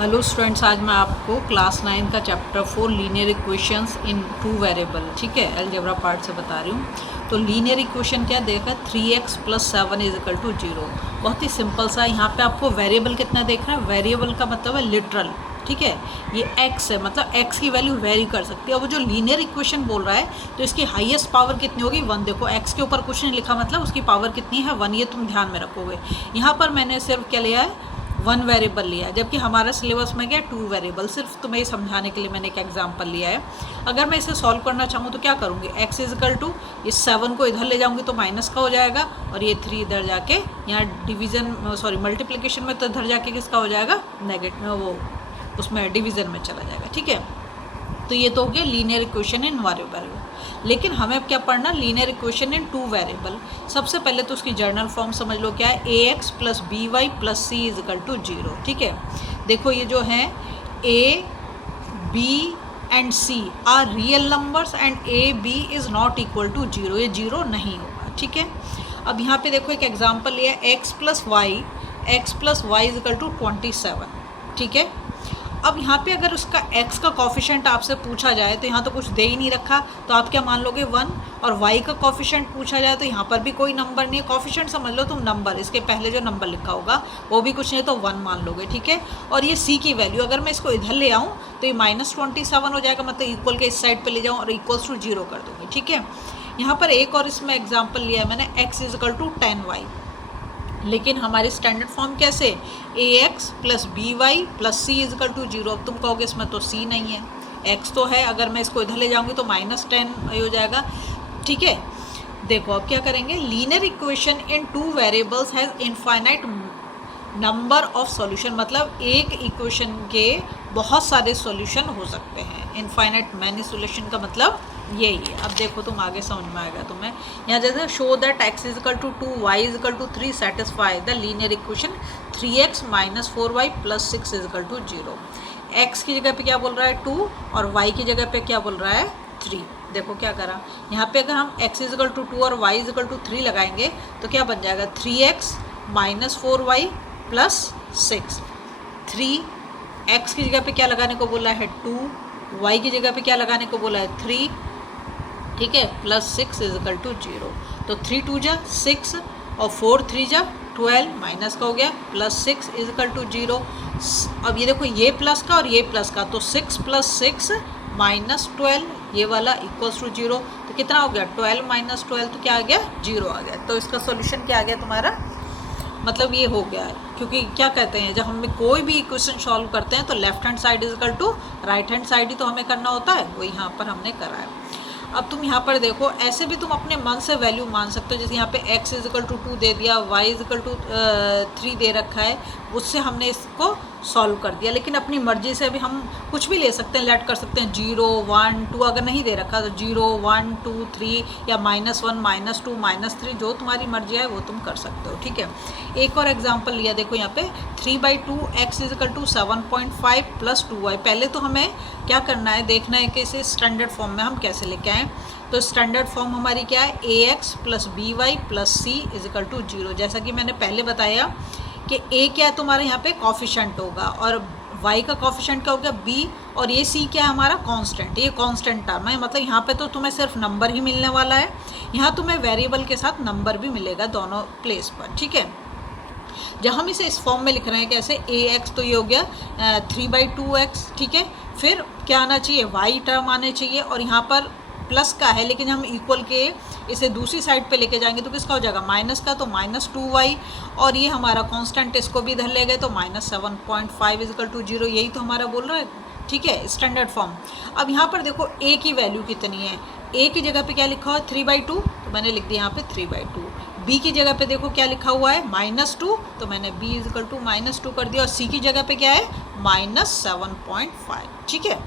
Hello students, आज मैं आपको क्लास 9 का चैप्टर 4 लीनियर इक्वेशंस इन टू वेरिएबल, ठीक है, अलजेब्रा पार्ट से बता रही हूँ। तो लीनियर इक्वेशन क्या देखा, 3x + 7 = 0। बहुत ही सिंपल सा। यहाँ पे आपको वेरिएबल कितना देख रहा है, वेरिएबल का मतलब है लिटरल, ठीक है। ये x है, मतलब x की वैल्यू वेरी कर सकती है। अब वो जो लीनियर इक्वेशन बोल रहा है तो इसकी हाईएस्ट पावर कितनी होगी, 1। देखो x के ऊपर कुछ नहीं लिखा, मतलब उसकी पावर कितनी है, 1। ये तुम ध्यान में रखोगे। यहाँ पर मैंने सिर्फ क्या लिया है, 1 वेरिएबल लिया है, जबकि हमारा सिलेबस में क्या 2 वेरिएबल। सिर्फ तुम्हें समझाने के लिए मैंने एक एग्जांपल लिया है। अगर मैं इसे सॉल्व करना चाहूँ तो क्या करूँगी, x = इस 7 को इधर ले जाऊँगी तो माइनस का हो जाएगा, और ये 3 इधर जाके यहाँ मल्टीप्लिकेशन में, तो इधर जाके किसका हो जाएगा, नेगेटिव, वो उसमें डिवीज़न में चला जाएगा, ठीक है। तो ये तो हो गया लीनियर इक्वेशन इन वेरिएबल। लेकिन हमें अब क्या पढ़ना, लीनियर इक्वेशन इन 2 वेरिएबल। सबसे पहले तो उसकी जर्नल फॉर्म समझ लो क्या है, ax + by + c = 0, ठीक है। देखो ये जो है a, b and c are real numbers and a, b is not equal to 0, ये 0 नहीं होगा, ठीक है। अब यहाँ पे देखो एक एग्जांपल लिया, x + y = 27, ठीक है। अब यहाँ पे अगर उसका x का कॉफिशेंट आपसे पूछा जाए तो यहाँ तो कुछ दे ही नहीं रखा, तो आप क्या मान लोगे, 1। और y का कॉफिशेंट पूछा जाए तो यहाँ पर भी कोई नंबर नहीं है। कॉफिशेंट समझ लो तुम नंबर, इसके पहले जो नंबर लिखा होगा वो भी कुछ नहीं, तो 1 मान लोगे, ठीक है। और ये c की वैल्यू अगर मैं इसको इधर ले आऊँ तो ये -27 हो जाएगा, मतलब इक्वल के इस साइड पर ले जाऊँ और इक्वल्स टू 0 कर दूँगी, ठीक है। यहाँ पर एक और इसमें एग्जाम्पल लिया है मैंने, x = 10y। लेकिन हमारी स्टैंडर्ड फॉर्म कैसे, ax + by + c = 0। अब तुम कहोगे इसमें तो c नहीं है, x तो है, अगर मैं इसको इधर ले जाऊंगी तो -10 हो जाएगा, ठीक है। देखो अब क्या करेंगे, linear equation in 2 variables has infinite number of solution, मतलब एक इक्वेशन के बहुत सारे सॉल्यूशन हो सकते हैं। इनफाइनाइट मैनी सॉल्यूशन का मतलब यही है। अब देखो तुम आगे समझ में आएगा तुम्हें। यहाँ जैसे show that x = 2, y = 3 satisfy the linear equation 3x - 4y + 6 = 0। x की जगह पे क्या बोल रहा है, 2, और y की जगह पे क्या बोल रहा है, 3। देखो क्या करा, यहाँ पे अगर हम x = 2 और y = 3 लगाएंगे तो क्या बन जाएगा, 3x - 4y + 6। 3 x की जगह पे क्या लगाने को बोला है, 2, y की जगह पे क्या लगाने को बोला है, 3, ठीक है, +6 = 0। तो 3 2 जा 6 और 4 3 जा 12, माइनस का हो गया, +6 = 0। अब ये देखो, ये प्लस का और ये प्लस का, तो 6 + 6 -12, ये वाला इक्वल्स टू 0। तो कितना हो गया, 12 - 12, तो क्या आ गया, 0 आ गया। तो इसका सॉल्यूशन क्या आ गया तुम्हारा, मतलब ये हो गया है। क्योंकि क्या कहते हैं, जब हम कोई भी इक्वेशन सॉल्व करते हैं तो left hand side = right hand side ही तो हमें करना होता है, वो यहाँ पर हमने करा है। अब तुम यहाँ पर देखो, ऐसे भी तुम अपने मन से वैल्यू मान सकते हो। जैसे यहाँ पे x = 2 दे दिया, y = 3 दे रखा है, उससे हमने इसको सॉल्व कर दिया। लेकिन अपनी मर्जी से भी हम कुछ भी ले सकते हैं, लेट कर सकते हैं 0 1 2। अगर नहीं दे रखा तो 0 1 2 3 या -1 -2 -3, जो तुम्हारी मर्जी है वो तुम कर सकते हो, ठीक है। एक और एग्जांपल लिया, देखो यहाँ पे 3/2 x = 7.5 + 2y। पहले तो हमें क्या करना है, देखना है कि इसे स्टैंडर्ड फॉर्म में हम कैसे लेके आएँ। तो स्टैंडर्ड फॉर्म हमारी क्या है, ax + by + c = 0। जैसा कि मैंने पहले बताया कि a क्या है तुम्हारे यहाँ पे, कॉफिशेंट होगा, और y का कॉफिशेंट क्या होगा, b, और ये c क्या है हमारा, कांस्टेंट। ये कांस्टेंट टर्म है, मतलब यहाँ पे तो तुम्हें सिर्फ नंबर ही मिलने वाला है, यहाँ तुम्हें वेरिएबल के साथ नंबर भी मिलेगा दोनों प्लेस पर, ठीक है। जब हम इसे इस फॉर्म में लिख रहे हैं कैसे, ax तो ये हो गया 3/2x, ठीक है। फिर क्या आना चाहिए, y टर्म आने चाहिए, और यहाँ पर प्लस का है, लेकिन हम इक्वल के इसे दूसरी साइड पे लेके जाएंगे तो किसका हो जाएगा, माइनस का, तो -2y, और ये हमारा कांस्टेंट, इसको भी इधर ले गए तो -7.5 = 0। यही तो हमारा बोल रहा है, ठीक है, स्टैंडर्ड फॉर्म। अब यहाँ पर देखो a की वैल्यू कितनी है, a की जगह पे क्या लिखा हुआ है, 3/2, तो मैंने लिख दिया यहाँ पे 3/2। b की जगह पे देखो क्या लिखा हुआ है, -2, तो मैंने b = -2 कर दिया, और c की जगह पे क्या है, -7.5, ठीक है।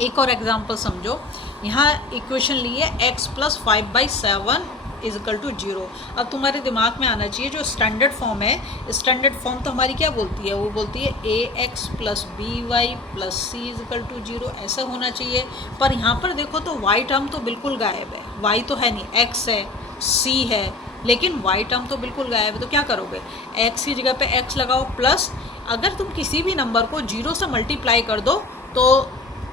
एक और एग्जांपल समझो, यहाँ इक्वेशन ली है x + 5/7 = 0। अब तुम्हारे दिमाग में आना चाहिए, जो स्टैंडर्ड फॉर्म है, स्टैंडर्ड फॉर्म तो हमारी क्या बोलती है, वो बोलती है ax + by + c = 0, ऐसा होना चाहिए। पर यहाँ पर देखो तो y टर्म तो बिल्कुल गायब है, y तो है नहीं, x है, c है, लेकिन y टर्म तो बिल्कुल गायब है। तो क्या करोगे, x की जगह पे x लगाओ, प्लस अगर तुम किसी भी नंबर को 0 से मल्टीप्लाई कर दो तो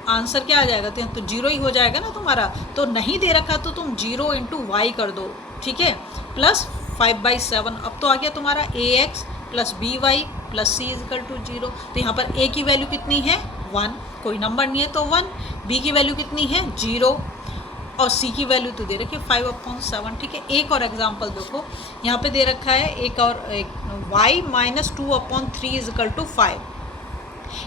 आंसर क्या आ जाएगा, तो 0 ही हो जाएगा ना तुम्हारा। तो नहीं दे रखा तो तुम 0 इंटू वाई कर दो, ठीक है, प्लस 5/7। अब तो आ गया तुम्हारा ax plus B Y plus C equal to 0। तो यहाँ पर a की वैल्यू कितनी है 1, कोई नंबर नहीं है तो 1, b की वैल्यू कितनी है 0 और c की वैल्यू तो दे रखी है 5/7, ठीक है। एक और एग्जांपल देखो, यहाँ पे दे रखा है एक y माइनस 2/3 इजकल टू 5।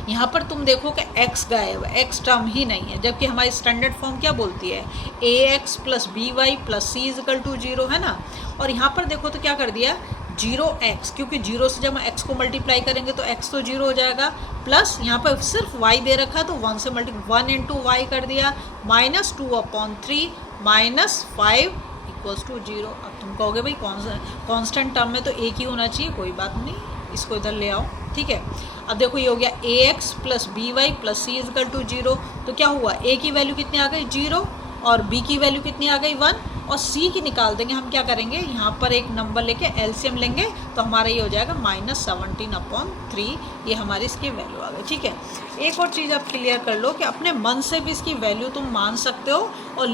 यहाँ पर तुम देखो कि x गायब है, x टर्म ही नहीं है, जबकि हमारी स्टैंडर्ड फॉर्म क्या बोलती है ax plus B Y plus C equal to 0, है ना। और यहाँ पर देखो तो क्या कर दिया 0x, क्योंकि 0 से जब हम x को मल्टीप्लाई करेंगे तो x तो 0 हो जाएगा, प्लस यहाँ पर सिर्फ y दे रखा तो 1 से 1 इंटू वाई कर दिया, माइनस 2/3 माइनस 5 इक्वल्स टू 0। अब तुम कहोगे भाई कॉन्स्टेंट टर्म में तो एक ही होना चाहिए, कोई बात नहीं, इसको इधर ले आओ, ठीक है। अब देखो ये हो गया ax plus B Y plus C equal to 0। तो क्या हुआ, a की वैल्यू कितनी आ गई 0 और b की वैल्यू कितनी आ गई 1 और c की निकाल देंगे हम। क्या करेंगे यहाँ पर एक नंबर लेके एलसीएम लेंगे तो हमारा ये हो जाएगा -17/3, ये हमारी इसकी वैल्यू आ गई, ठीक है। एक और चीज़ आप क्लियर कर लो कि अपने मन से भी इसकी वैल्यू तुम मान सकते हो, और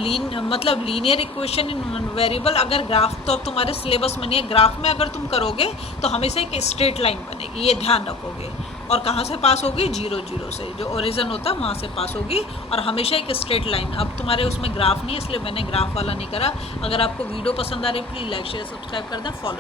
मतलब लीनियर इक्वेशन इन वेरिएबल अगर ग्राफ तो अब तुम्हारे सिलेबस में नहीं है, ग्राफ में अगर तुम करोगे तो हमेशा एक स्ट्रेट लाइन बनेगी, ये ध्यान रखोगे। और कहाँ से पास होगी 0 0 से, जो ओरिजिन होता है वहाँ से पास होगी, और हमेशा एक स्ट्रेट लाइन। अब तुम्हारे उसमें ग्राफ नहीं है इसलिए मैंने ग्राफ वाला नहीं करा। अगर आपको वीडियो पसंद आ रही है प्लीज़ लाइक शेयर सब्सक्राइब कर दें, फॉलो